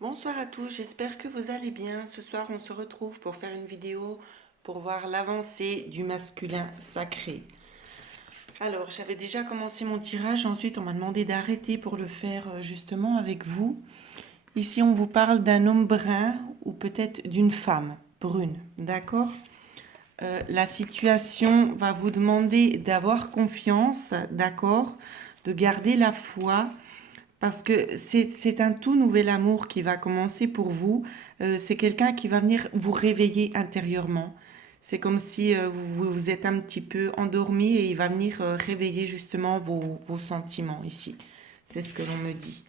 Bonsoir à tous, j'espère que vous allez bien. Ce soir, on se retrouve pour faire une vidéo pour voir l'avancée du masculin sacré. Alors, j'avais déjà commencé mon tirage, ensuite on m'a demandé d'arrêter pour le faire justement avec vous. Ici, on vous parle d'un homme brun ou peut-être d'une femme brune, d'accord? La situation va vous demander d'avoir confiance, d'accord? De garder la foi parce que c'est un tout nouvel amour qui va commencer pour vous. C'est quelqu'un qui va venir vous réveiller intérieurement. C'est comme si vous êtes un petit peu endormi et il va venir réveiller justement vos sentiments ici. C'est ce que l'on me dit.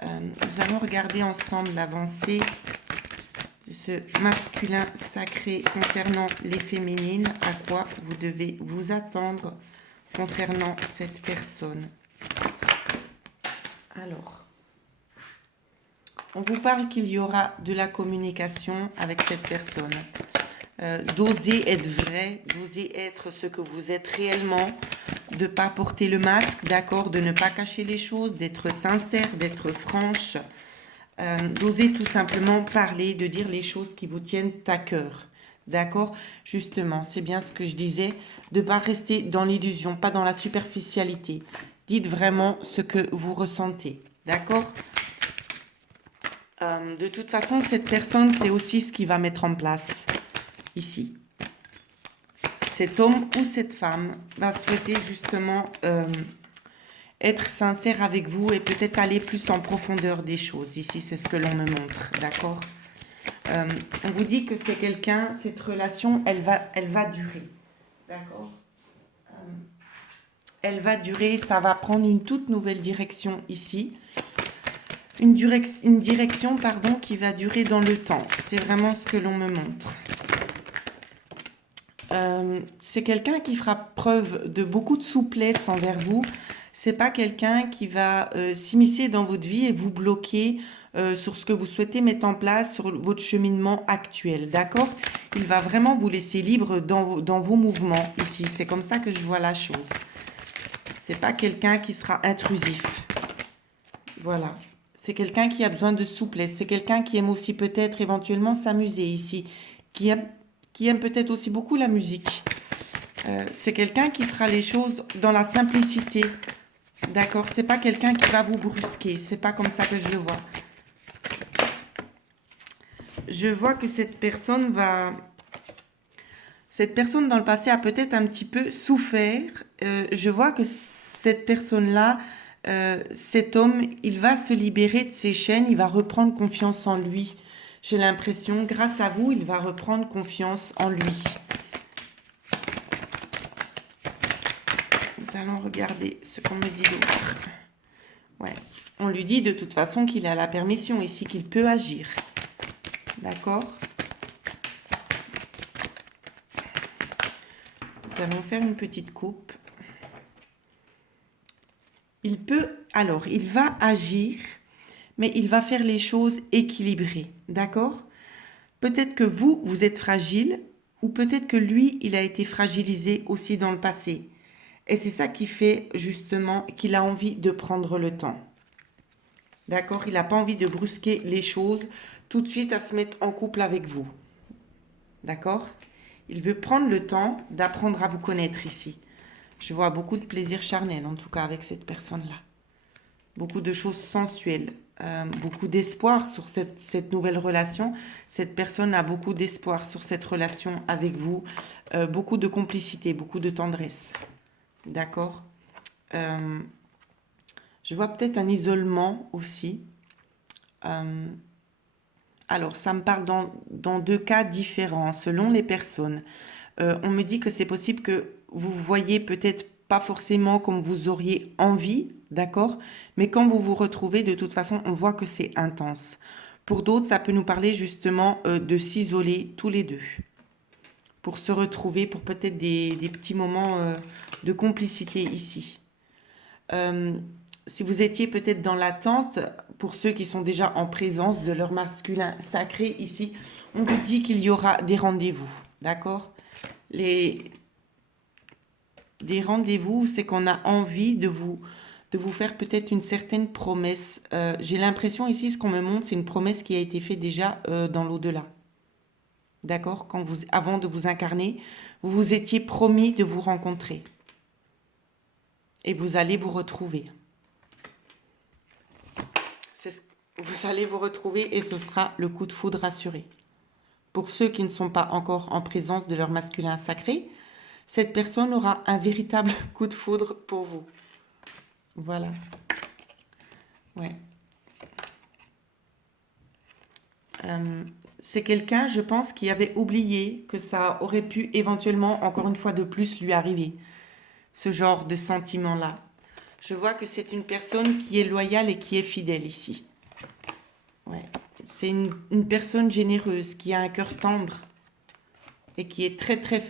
Nous allons regarder ensemble l'avancée de ce masculin sacré concernant les féminines. À quoi vous devez vous attendre concernant cette personne. Alors, on vous parle qu'il y aura de la communication avec cette personne. D'oser être vrai, d'oser être ce que vous êtes réellement, de ne pas porter le masque, d'accord, de ne pas cacher les choses, d'être sincère, d'être franche, d'oser tout simplement parler, de dire les choses qui vous tiennent à cœur. D'accord? Justement, c'est bien ce que je disais, de ne pas rester dans l'illusion, pas dans la superficialité. Dites vraiment ce que vous ressentez. D'accord? De toute façon, cette personne, c'est aussi ce qu'il va mettre en place ici. Cet homme ou cette femme va souhaiter justement être sincère avec vous et peut-être aller plus en profondeur des choses. Ici, c'est ce que l'on me montre, d'accord? On vous dit que c'est quelqu'un, cette relation, elle va durer, d'accord? Elle va durer, ça va prendre une toute nouvelle direction ici. Une direction pardon, qui va durer dans le temps. C'est vraiment ce que l'on me montre. C'est quelqu'un qui fera preuve de beaucoup de souplesse envers vous. C'est pas quelqu'un qui va s'immiscer dans votre vie et vous bloquer sur ce que vous souhaitez mettre en place, sur votre cheminement actuel, d'accord? Il va vraiment vous laisser libre dans vos mouvements ici. C'est comme ça que je vois la chose. C'est pas quelqu'un qui sera intrusif. Voilà. C'est quelqu'un qui a besoin de souplesse. C'est quelqu'un qui aime aussi peut-être éventuellement s'amuser ici. Qui aime peut-être aussi beaucoup la musique. C'est quelqu'un qui fera les choses dans la simplicité. D'accord? C'est pas quelqu'un qui va vous brusquer. C'est pas comme ça que je le vois. Je vois que cette personne dans le passé a peut-être un petit peu souffert. Je vois que cette personne-là, cet homme, il va se libérer de ses chaînes, il va reprendre confiance en lui. J'ai l'impression, grâce à vous, il va reprendre confiance en lui. Nous allons regarder ce qu'on me dit d'autre. Ouais. On lui dit de toute façon qu'il a la permission ici, qu'il peut agir. D'accord? Nous allons faire une petite coupe. Il va agir, mais il va faire les choses équilibrées. D'accord? Peut-être que vous êtes fragile, ou peut-être que lui, il a été fragilisé aussi dans le passé. Et c'est ça qui fait justement qu'il a envie de prendre le temps. D'accord? Il n'a pas envie de brusquer les choses tout de suite à se mettre en couple avec vous. D'accord? Il veut prendre le temps d'apprendre à vous connaître ici. Je vois beaucoup de plaisir charnel, en tout cas, avec cette personne-là. Beaucoup de choses sensuelles. Beaucoup d'espoir sur cette nouvelle relation. Cette personne a beaucoup d'espoir sur cette relation avec vous. Beaucoup de complicité, beaucoup de tendresse. D'accord? Je vois peut-être un isolement aussi. Alors, ça me parle dans deux cas différents, selon les personnes. On me dit que c'est possible que vous voyez peut-être pas forcément comme vous auriez envie, d'accord? Mais quand vous vous retrouvez, de toute façon, on voit que c'est intense. Pour d'autres, ça peut nous parler justement de s'isoler tous les deux. Pour se retrouver, pour peut-être des petits moments de complicité ici. Si vous étiez peut-être dans l'attente, pour ceux qui sont déjà en présence de leur masculin sacré ici, on vous dit qu'il y aura des rendez-vous, d'accord? Des rendez-vous, c'est qu'on a envie de de vous faire peut-être une certaine promesse. J'ai l'impression ici, ce qu'on me montre, c'est une promesse qui a été faite déjà dans l'au-delà. D'accord? Avant de vous incarner, vous vous étiez promis de vous rencontrer. Et vous allez vous retrouver. Vous allez vous retrouver et ce sera le coup de foudre assuré. Pour ceux qui ne sont pas encore en présence de leur masculin sacré, cette personne aura un véritable coup de foudre pour vous. Voilà. Ouais. C'est quelqu'un, je pense, qui avait oublié que ça aurait pu éventuellement, encore une fois de plus, lui arriver. Ce genre de sentiment-là. Je vois que c'est une personne qui est loyale et qui est fidèle ici. Ouais. C'est une personne généreuse, qui a un cœur tendre et qui est très, très...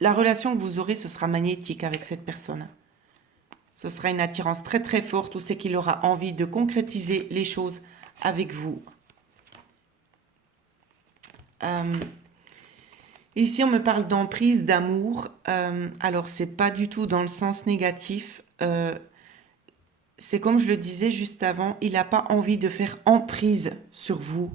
La relation que vous aurez, ce sera magnétique avec cette personne. Ce sera une attirance très, très forte où c'est qu'il aura envie de concrétiser les choses avec vous. Ici, on me parle d'emprise, d'amour. Alors, c'est pas du tout dans le sens négatif. C'est comme je le disais juste avant, il n'a pas envie de faire emprise sur vous.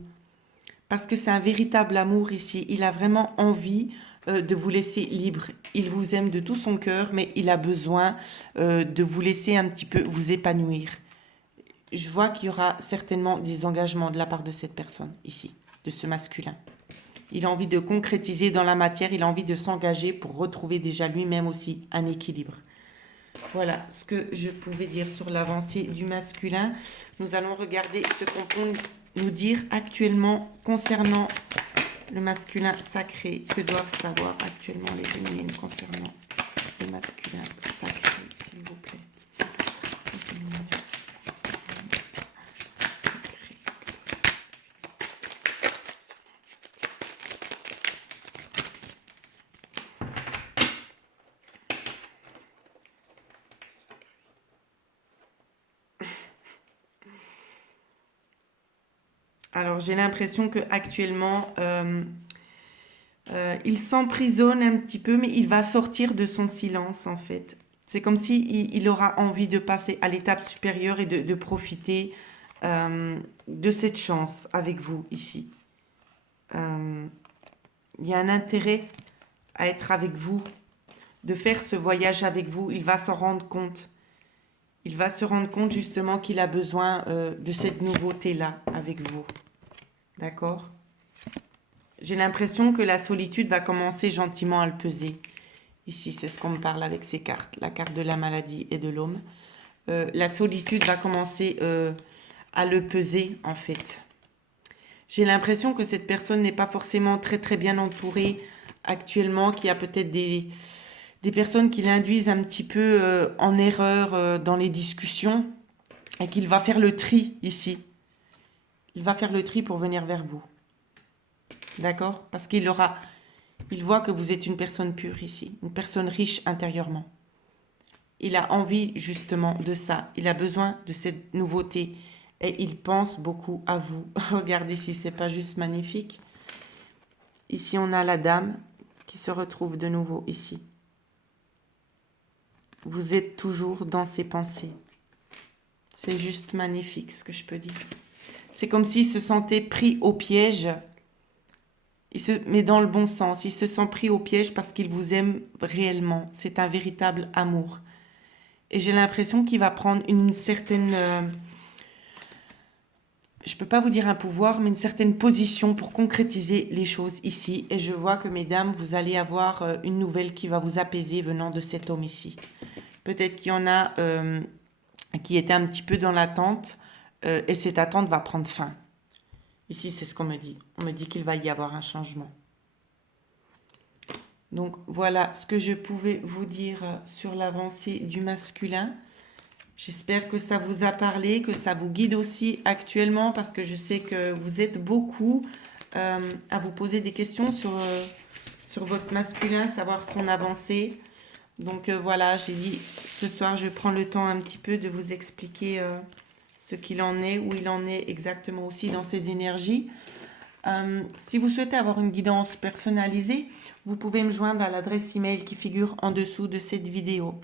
Parce que c'est un véritable amour ici. Il a vraiment envie de vous laisser libre. Il vous aime de tout son cœur, mais il a besoin de vous laisser un petit peu vous épanouir. Je vois qu'il y aura certainement des engagements de la part de cette personne ici, de ce masculin. Il a envie de concrétiser dans la matière, il a envie de s'engager pour retrouver déjà lui-même aussi un équilibre. Voilà ce que je pouvais dire sur l'avancée du masculin. Nous allons regarder ce qu'on peut nous dire actuellement concernant le masculin sacré. Que doivent savoir actuellement les féminines concernant le masculin sacré, s'il vous plaît. Alors, j'ai l'impression qu'actuellement, il s'emprisonne un petit peu, mais il va sortir de son silence, en fait. C'est comme il aura envie de passer à l'étape supérieure et de profiter de cette chance avec vous, ici. Il y a un intérêt à être avec vous, de faire ce voyage avec vous. Il va s'en rendre compte. Il va se rendre compte, justement, qu'il a besoin de cette nouveauté-là avec vous. D'accord? J'ai l'impression que la solitude va commencer gentiment à le peser. Ici, c'est ce qu'on me parle avec ces cartes. La carte de la maladie et de l'homme. La solitude va commencer à le peser, en fait. J'ai l'impression que cette personne n'est pas forcément très, très bien entourée actuellement, qu'il y a peut-être des personnes qui l'induisent un petit peu en erreur dans les discussions et qu'il va faire le tri ici. Il va faire le tri pour venir vers vous. D'accord? Parce il voit que vous êtes une personne pure ici, une personne riche intérieurement. Il a envie justement de ça. Il a besoin de cette nouveauté. Et il pense beaucoup à vous. Regardez si c'est pas juste magnifique. Ici, on a la dame qui se retrouve de nouveau ici. Vous êtes toujours dans ses pensées. C'est juste magnifique ce que je peux dire. C'est comme s'il se sentait pris au piège. Mais dans le bon sens. Il se sent pris au piège parce qu'il vous aime réellement. C'est un véritable amour. Et j'ai l'impression qu'il va prendre une certaine... je ne peux pas vous dire un pouvoir, mais une certaine position pour concrétiser les choses ici. Et je vois que, mesdames, vous allez avoir une nouvelle qui va vous apaiser venant de cet homme ici. Peut-être qu'il y en a qui étaient un petit peu dans l'attente et cette attente va prendre fin. Ici, c'est ce qu'on me dit. On me dit qu'il va y avoir un changement. Donc, voilà ce que je pouvais vous dire sur l'avancée du masculin. J'espère que ça vous a parlé, que ça vous guide aussi actuellement, parce que je sais que vous êtes beaucoup à vous poser des questions sur votre masculin, savoir son avancée. Donc voilà, j'ai dit ce soir, je prends le temps un petit peu de vous expliquer ce qu'il en est, où il en est exactement aussi dans ses énergies. Si vous souhaitez avoir une guidance personnalisée, vous pouvez me joindre à l'adresse email qui figure en dessous de cette vidéo.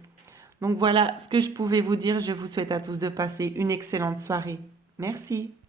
Donc voilà ce que je pouvais vous dire. Je vous souhaite à tous de passer une excellente soirée. Merci.